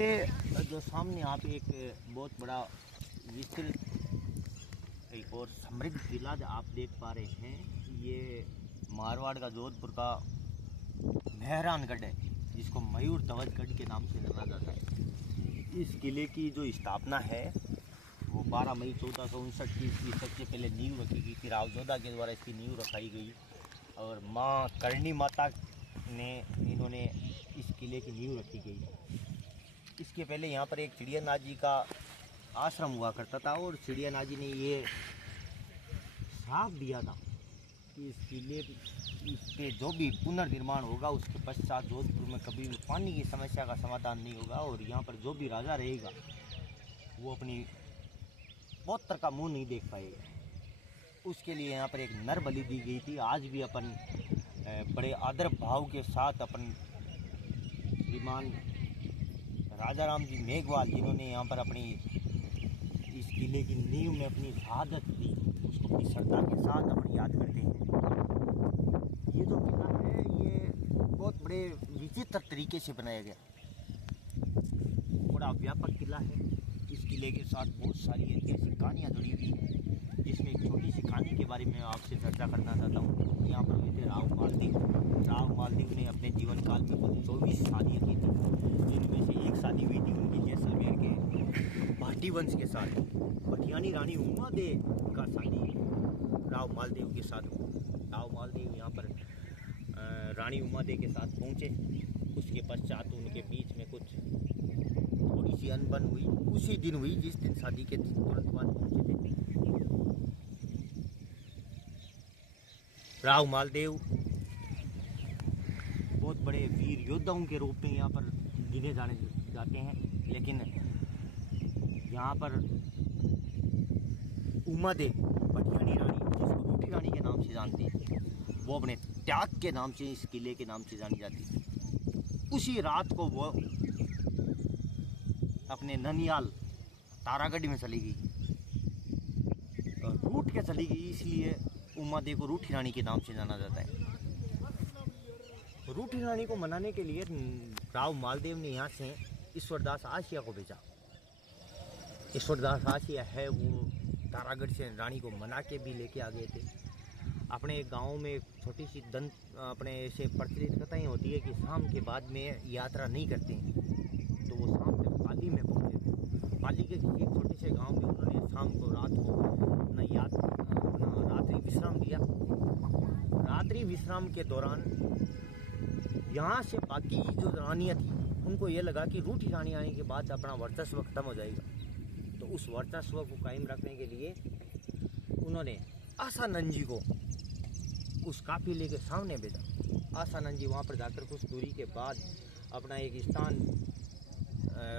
ये जो सामने आप एक बहुत बड़ा विस्तृत एक और समृद्ध किला आप देख पा रहे हैं, ये मारवाड़ का जोधपुर का मेहरानगढ़ है, जिसको मयूर ध्वज गढ़ के नाम से जाना जाता है। इस किले की जो स्थापना है वो 12 मई 1459 की ईस्वी सबसे पहले नींव रखी गई थी। राव जोधा के द्वारा इसकी नींव रखाई गई और माँ करणी माता ने इन्होंने इस किले की नींव रखी गई। इसके पहले यहाँ पर एक चिड़िया नाजी का आश्रम हुआ करता था और चिड़िया नाजी ने ये श्राप दिया था कि इस किले पे जो भी पुनर्निर्माण होगा उसके पश्चात जोधपुर में कभी भी पानी की समस्या का समाधान नहीं होगा और यहाँ पर जो भी राजा रहेगा वो अपनी पौत्र का मुंह नहीं देख पाएगा। उसके लिए यहाँ पर एक नर बलि दी गई थी। आज भी अपन बड़े आदर भाव के साथ अपन श्रीमान राजा राम जी मेघवाल, जिन्होंने यहाँ पर अपनी इस किले की नींव में अपनी शहादत दी, उसको अपनी श्रद्धा के साथ अपन याद करते हैं। ये जो किला है ये बहुत बड़े विचित्र तरीके से बनाया गया, बड़ा व्यापक किला है। इस किले के साथ बहुत सारी ऐतिहासिक कहानियाँ जुड़ी हुई हैं, जिसमें एक छोटी सी कहानी के बारे में आपसे चर्चा करना चाहता हूँ। यहाँ पर हुए थे राव मालदेव। राव मालदेव ने अपने जीवन काल में कुल 24 शादियाँ की थी, जिनमें से एक शादी हुई थी उनकी जैसलमेर के भाटी वंश के साथ। भटियानी रानी उमादे का शादी राव मालदेव के साथ हुआ। राव मालदेव यहाँ पर रानी उमादे के साथ पहुँचे। उसके पश्चात उनके बीच में कुछ थोड़ी सी अनबन हुई। उसी दिन हुई जिस दिन शादी के तुरंत बाद पहुँचे थे। राव मालदेव बहुत बड़े वीर योद्धाओं के रूप में यहाँ पर गिने जाने जाते हैं, लेकिन यहाँ पर उमादे भटियानी रानी, जिसको रूठी रानी के नाम से जानते हैं, वो अपने त्याग के नाम से इस किले के नाम से जानी जाती है। उसी रात को वो अपने ननियाल तारागढ़ में चली गई, रूठ के चली गई, इसलिए उमादे को रूठी रानी के नाम से जाना जाता है। रूठी रानी को मनाने के लिए राव मालदेव ने यहाँ से ईश्वरदास आशिया को भेजा। ईश्वरदास आशिया है वो तारागढ़ से रानी को मना के भी लेके आ गए थे। अपने गांव में छोटी सी अपने ऐसे प्रचलित कथाएं होती है कि शाम के बाद में यात्रा नहीं करते हैं, तो वो शाम तक पाली में पहुँचे थे। पाली के किसी एक छोटे से गांव में उन्होंने शाम को रात को अपना रात्रि विश्राम लिया। रात्रि विश्राम के दौरान यहाँ से बाकी जो रानियाँ थी उनको ये लगा कि रूठी रानी आने के बाद अपना वर्चस्व खत्म हो जाएगा, तो उस वर्चस्व को कायम रखने के लिए उन्होंने आसानंद जी को उस काफिले के सामने भेजा। आसानंद जी वहाँ पर जाकर कुछ दूरी के बाद अपना एक स्थान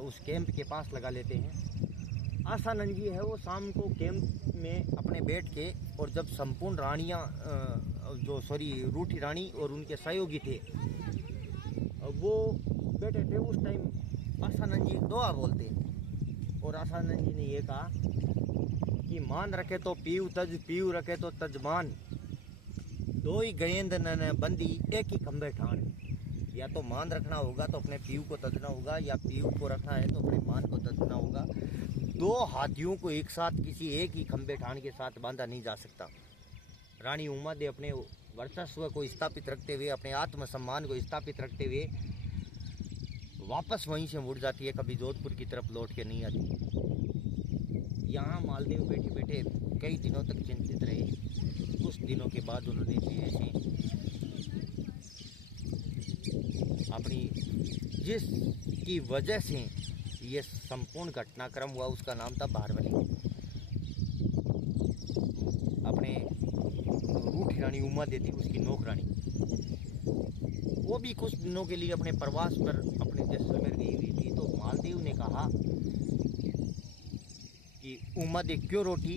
उस कैंप के पास लगा लेते हैं। आसानंद जी है वो शाम को कैंप में अपने बैठ के, और जब संपूर्ण रानियाँ रूठी रानी और उनके सहयोगी थे वो बैठे थे, उस टाइम आसानंद जी दुआ बोलते हैं और आसानंद जी ने ये कहा कि मान रखे तो पीऊ रखे तो तजमान, दो ही गेंद न बंदी एक ही खंबे ठान। या तो मान रखना होगा तो अपने पीऊ को तजना होगा, या पीऊ को रखना है तो अपने मान को तजना होगा। दो हाथियों को एक साथ किसी एक ही खंबे ठान के साथ बांधा नहीं जा सकता। रानी उमादे अपने वर्चस्व को स्थापित रखते हुए, अपने आत्मसम्मान को स्थापित रखते हुए वापस वहीं से मुड़ जाती है, कभी जोधपुर की तरफ लौट के नहीं आती। यहाँ मालदेव बैठे बैठे कई दिनों तक चिंतित रहे। कुछ दिनों के बाद उन्होंने ऐसे अपनी जिसकी वजह से ये संपूर्ण घटनाक्रम हुआ उसका नाम था बारवली। अपने रूठी रानी उमादे थी उसकी नौकरानी, वो भी कुछ दिनों के लिए अपने प्रवास पर अपने जैसलमेर गई हुई थी। तो मालदेव ने कहा कि उमादे क्यों रोटी,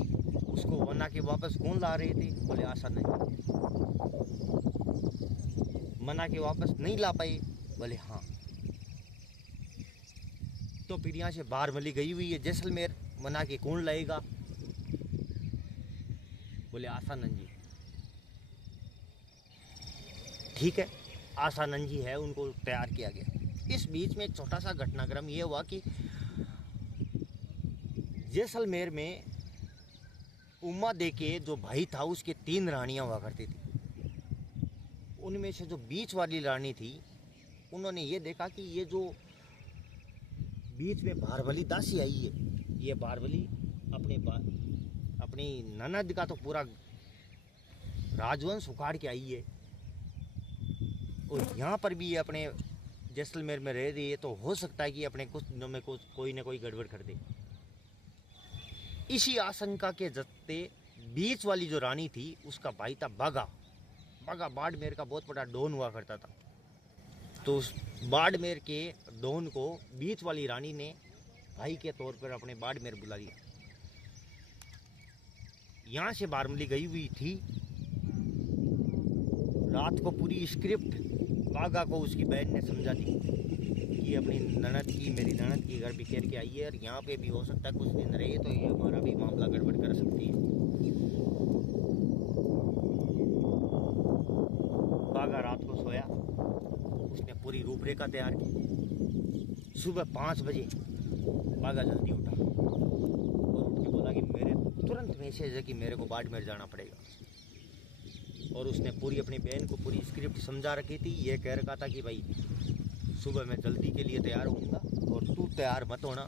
उसको वना के वापस कौन ला रहे थे? बोले आसानंद जी। मना के वापस नहीं ला पाए? बोले हाँ। तो फिर यहाँ से बारवली गई हुई है जैसलमेर, मना के कौन लाएगा? बोले आसानंद जी। ठीक है, आसानंद जी है उनको तैयार किया गया। इस बीच में एक छोटा सा घटनाक्रम ये हुआ कि जैसलमेर में उमा दे के जो भाई था उसके 3 रानियां हुआ करती थी। उनमें से जो बीच वाली रानी थी, उन्होंने ये देखा कि ये जो बीच में बारवली दासी आई है, ये बारवली अपनी ननद का तो पूरा राजवंश उखाड़ के आई है और यहाँ पर भी ये अपने जैसलमेर में रह रही है, तो हो सकता है कि अपने कुछ दिनों में कोई ना कोई गड़बड़ कर दे। इसी आशंका के जत्ते बीच वाली जो रानी थी उसका भाई था बागा बाड़मेर का बहुत बड़ा डॉन हुआ करता था। तो उस बाड़मेर के डॉन को बीच वाली रानी ने भाई के तौर पर अपने बाड़मेर बुला लिया। यहाँ से बारमली गई हुई थी। रात को पूरी स्क्रिप्ट बागा को उसकी बहन ने समझा दी कि अपनी मेरी ननद की घर बिखेर के आई है और यहाँ पे भी हो सकता है कुछ दिन रहे, तो ये हमारा भी मामला गड़बड़ कर सकती है। बागा रात को सोया, उसने पूरी रूपरेखा तैयार की। सुबह 5 बजे बागा जल्दी उठा और उठ के बोला कि मेरे तुरंत मैसेज है कि मेरे को बाड़मेर जाना पड़ेगा। और उसने पूरी अपनी बहन को पूरी स्क्रिप्ट समझा रखी थी। ये कह रखा था कि भाई सुबह मैं जल्दी के लिए तैयार होऊंगा और तू तैयार मत होना।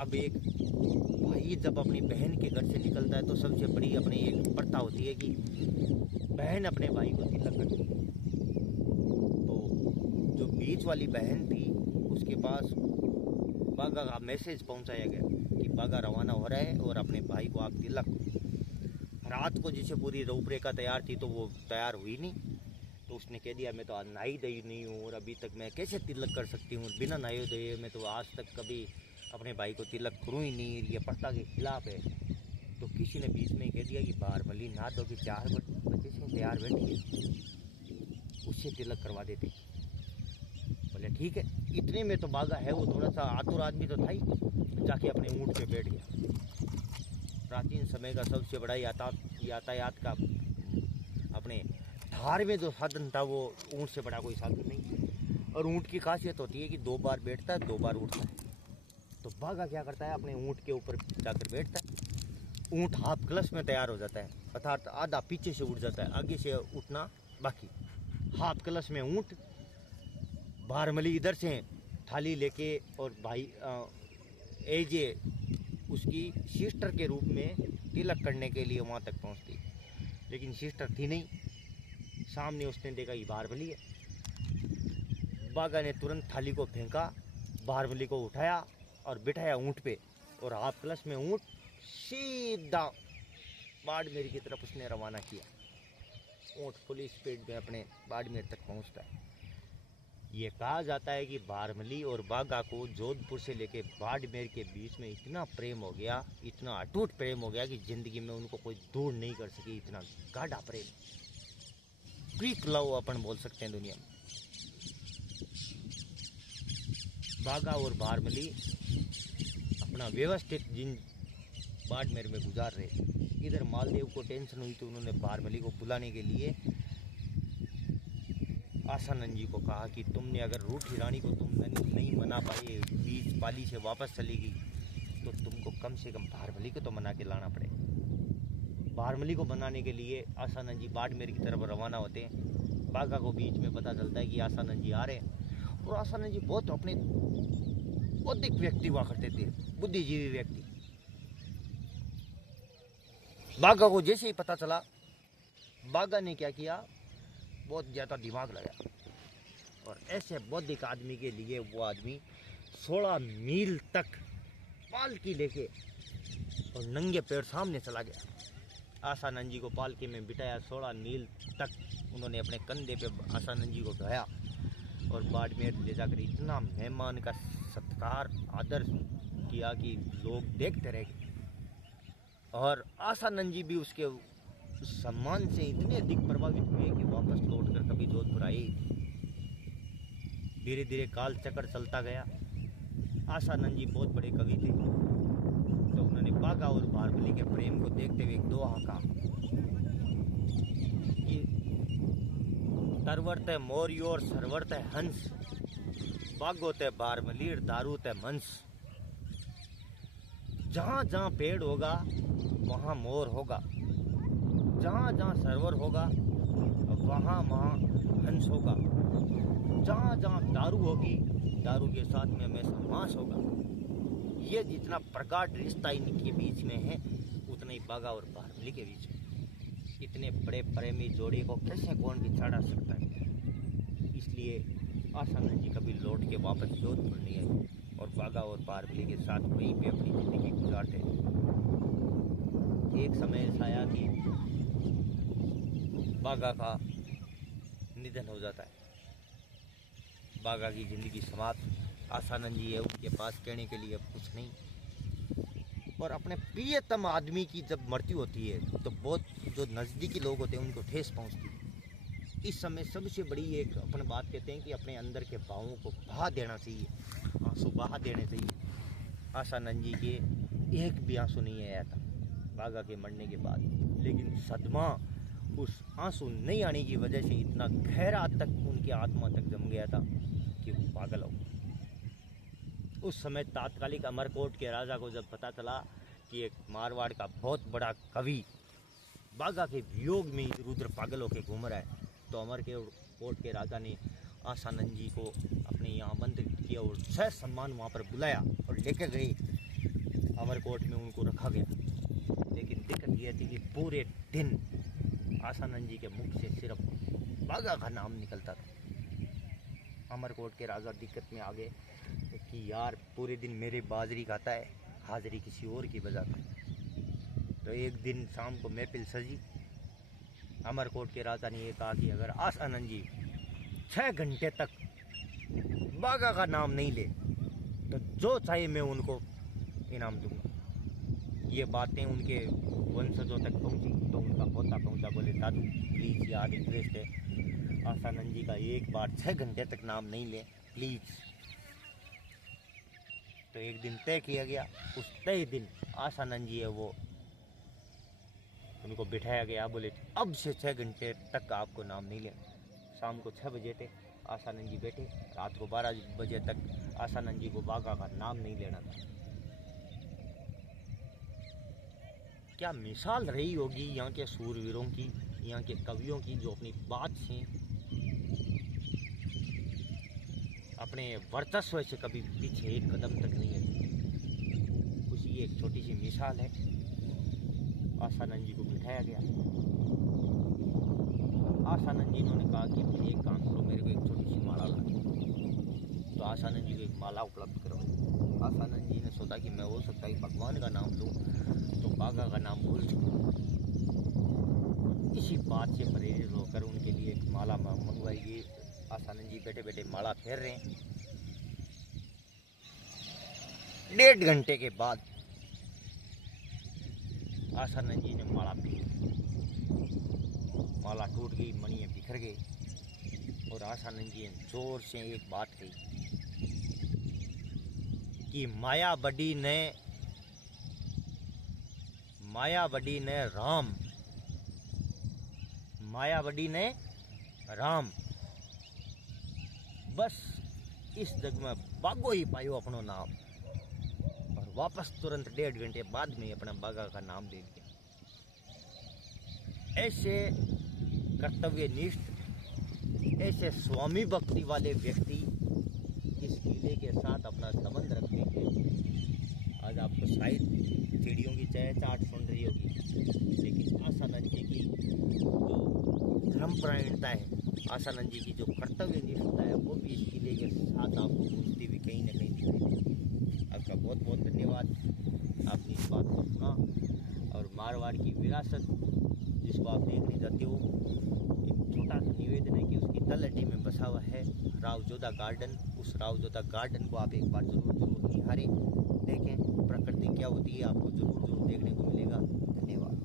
अब एक भाई जब अपनी बहन के घर से निकलता है तो सबसे बड़ी अपनी एक प्रथा होती है कि बहन अपने भाई को तिलक करती है। तो जो बीच वाली बहन थी उसके पास बागा का मैसेज पहुंचाया गया कि बागा रवाना हो रहा है और अपने भाई को आप तिलक। रात को जिसे पूरी रूपरेखा तैयार थी तो वो तैयार हुई नहीं, तो उसने कह दिया मैं तो आज नहाई धोई नहीं हूँ और अभी तक मैं कैसे तिलक कर सकती हूँ, बिना नहाए धोए मैं तो आज तक कभी अपने भाई को तिलक करूँ ही नहीं, ये प्रथा के खिलाफ है। तो किसी ने बीच में कह दिया कि बारमली नहा धो के 4 बजे से तैयार बैठी, उससे तिलक करवा देते। बोले ठीक है। इतने में तो बागा है वो थोड़ा सा आतुर आदमी तो था ही, जाके अपने ऊँट पे बैठ गया। प्राचीन समय का सबसे बड़ा यातायात का अपने धार में जो साधन था वो ऊँट से बड़ा कोई साधन नहीं। और ऊँट की खासियत होती है कि 2 बार बैठता है 2 बार उठता है। तो बागा क्या करता है, अपने ऊँट के ऊपर जाकर बैठता है। ऊँट हाफ क्लच में तैयार हो जाता है, अर्थात आधा पीछे से उठ जाता है, आगे से उठना बाकी। हाफ क्लच में ऊँट, बारमली इधर से थाली लेके और भाई एजे उसकी सिस्टर के रूप में तिलक करने के लिए वहाँ तक पहुँचती। लेकिन सिस्टर थी नहीं, सामने उसने देखा ये बारमली है। बागा ने तुरंत थाली को फेंका, बारमली को उठाया और बिठाया ऊँट पे और हाफ क्लच में ऊँट सीधा बाड़मेर की तरफ उसने रवाना किया। ऊँट फुल स्पीड में अपने बाड़मेर तक पहुँचता है। ये कहा जाता है कि बारमली और बागा को जोधपुर से लेके बाड़मेर के बीच में इतना प्रेम हो गया, इतना अटूट प्रेम हो गया कि जिंदगी में उनको कोई दूर नहीं कर सकी। इतना गाढ़ा प्रेम, क्विक लव अपन बोल सकते हैं दुनिया में। बागा और बारमली अपना व्यवस्थित दिन बाड़मेर में गुजार रहे। इधर मालदेव को टेंशन हुई तो उन्होंने बारमली को बुलाने के लिए आसानंद जी को कहा कि तुमने अगर रूठी रानी को तुम नहीं मना पाए, बीच पाली से वापस चली गई, तो तुमको कम से कम बारमली को तो मना के लाना पड़ेगा। बारमली को बनाने के लिए आसानंद जी बाड़मेर की तरफ रवाना होते हैं। बागा को बीच में पता चलता है कि आसानंद जी आ रहे हैं। और आसानंद जी बहुत अपने बौद्धिक व्यक्ति हुआ करते थे, बुद्धिजीवी व्यक्ति। बागा को जैसे ही पता चला, बागा ने क्या किया, बहुत ज़्यादा दिमाग लगाया और ऐसे बौद्धिक आदमी के लिए वो आदमी 16 मील तक पालकी लेके और नंगे पैर सामने चला गया। आसानंद जी को पालकी में बिठाया, 16 मील तक उन्होंने अपने कंधे पे आसानंद जी को ढाया और बाड़मेर ले जाकर इतना मेहमान का सत्कार आदर किया कि लोग देखते रह गए। और आसानंद जी भी उसके सम्मान से इतने अधिक प्रभावित हुए कि वापस लौटकर कभी जोधपुर आए। धीरे धीरे काल चक्र चलता गया। आसानंद जी बहुत बड़े कवि थे, तो उन्होंने बागा और बारमली के प्रेम को देखते हुए एक दोहा कहा कि तरवर्त मोर और सरवर्त हंस, बागो ते बारमलीर दारू ते मंस। जहाँ जहाँ पेड़ होगा वहाँ मोर होगा, जहाँ जहाँ सरोवर होगा वहाँ वहाँ हंस होगा, जहाँ जहाँ दारू होगी दारू के साथ में हमेशा मांस होगा। ये जितना प्रगाढ़ रिश्ता इनके बीच में है उतना ही बागा और बारमली के बीच में। इतने बड़े प्रेमी जोड़ी को कैसे कौन बिछाड़ा सकता है। इसलिए आसानंद जी कभी लौट के वापस जोधपुर नहीं आए और बागा और बारमली के साथ वहीं पे अपनी जिंदगी गुजारते। एक समय ऐसा आया कि बागा का निधन हो जाता है, बागा की जिंदगी समाप्त। आसानंद जी है, उनके पास कहने के लिए अब कुछ नहीं। और अपने प्रियतम आदमी की जब मृत्यु होती है तो बहुत जो नज़दीकी लोग होते हैं उनको ठेस पहुंचती है। इस समय सबसे बड़ी एक अपने बात कहते हैं कि अपने अंदर के भावों को बहा देना चाहिए, आंसू बहा देने चाहिए। आसानंद जी के एक भी आंसू नहीं आया था बागा के मरने के बाद, लेकिन सदमा उस आंसू नहीं आने की वजह से इतना गहरा तक उनकी आत्मा तक जम गया था कि वो पागल हो। उस समय तात्कालिक अमरकोट के राजा को जब पता चला कि एक मारवाड़ का बहुत बड़ा कवि बागा के वियोग में इधर उधर पागल होकर घूम रहा है, तो अमरकोट के राजा ने आसानंद जी को अपने यहाँ आमंत्रित किया और सह सम्मान वहाँ पर बुलाया और लेकर गए। अमरकोट में उनको रखा गया, लेकिन दिक्कत यह थी कि पूरे दिन आसानंद जी के मुख से सिर्फ बागा का नाम निकलता था। अमरकोट के राजा दिक्कत में आ गए कि यार पूरे दिन मेरे बाजरी खाता है, हाजिरी किसी और की बजाता है। तो एक दिन शाम को महफिल सजी। अमरकोट के राजा ने ये कहा कि अगर आसानंद जी 6 घंटे तक बागा का नाम नहीं ले तो जो चाहे मैं उनको इनाम दूंगा। ये बातें उनके वंशजों तक पहुंची तो उनका पोता पहुंचा, बोले दादू प्लीज़ यार रिक्वेस्ट है, आसानंद जी का एक बार 6 घंटे तक नाम नहीं ले प्लीज़। तो एक दिन तय किया गया, उस तय दिन आसानंद जी है वो उनको बिठाया गया, बोले अब से 6 घंटे तक आपको नाम नहीं लेना। शाम को 6 बजे थे आसानंद जी बैठे, रात को 12 बजे तक आसानंद जी को बागा का नाम नहीं लेना था। क्या मिसाल रही होगी यहाँ के सूरवीरों की, यहाँ के कवियों की, जो अपनी बात से अपने वर्चस्व से कभी पीछे एक कदम तक नहीं है। उसी एक छोटी सी मिसाल है। आसानंद जी को बिठाया गया। आसानंद जी ने कहा कि मुझे एक काम करो, मेरे को एक छोटी सी माला ला दो। तो आसानंद जी को एक माला उपलब्ध करवाई। आसानंद जी ने सोचा कि मैं हो सकता है भगवान का नाम लूँ तो बागा का नाम भूल सकूँ। इसी बात से प्रेरित होकर उनके लिए एक माला मंगवाई गई। आसानंद जी बैठे बैठे माला फेर रहे हैं। 1.5 घंटे के बाद आसानंद जी ने माला पी, माला टूट गई, मणियाँ बिखर गई और आसानंद जी ने जोर से एक बात कही कि मायावती ने राम, मायावती ने राम, बस इस जग में बागो ही पायो अपनो नाम। और वापस तुरंत 1.5 घंटे बाद में अपना बागा का नाम दे दिया। ऐसे कर्तव्यनिष्ठ, ऐसे स्वामी भक्ति वाले व्यक्ति इस किले के साथ अपना संबंध रखते हैं। आज आपको शायद चिड़ियों की चहचहाट सुन रही होगी, लेकिन आसानंद जी की जो धर्मपरायणता है, आसानंद जी की जो कर्तव्यनिष्ठता है, वो भी इस किले के साथ आपको पूछती हुई कहीं ना कहीं दिखाई देती। आपका बहुत बहुत धन्यवाद, आपने इस बात को सुना। और मारवाड़ की विरासत जिसको आप देखने जाते हो, एक छोटा सा निवेदन है कि उसकी तलहटी में बसा हुआ है रावजोधा गार्डन। उस रावजोधा गार्डन को आप एक बार जरूर निहारें, देखें प्रकृति क्या होती है, आपको जरूर देखने को मिलेगा। धन्यवाद।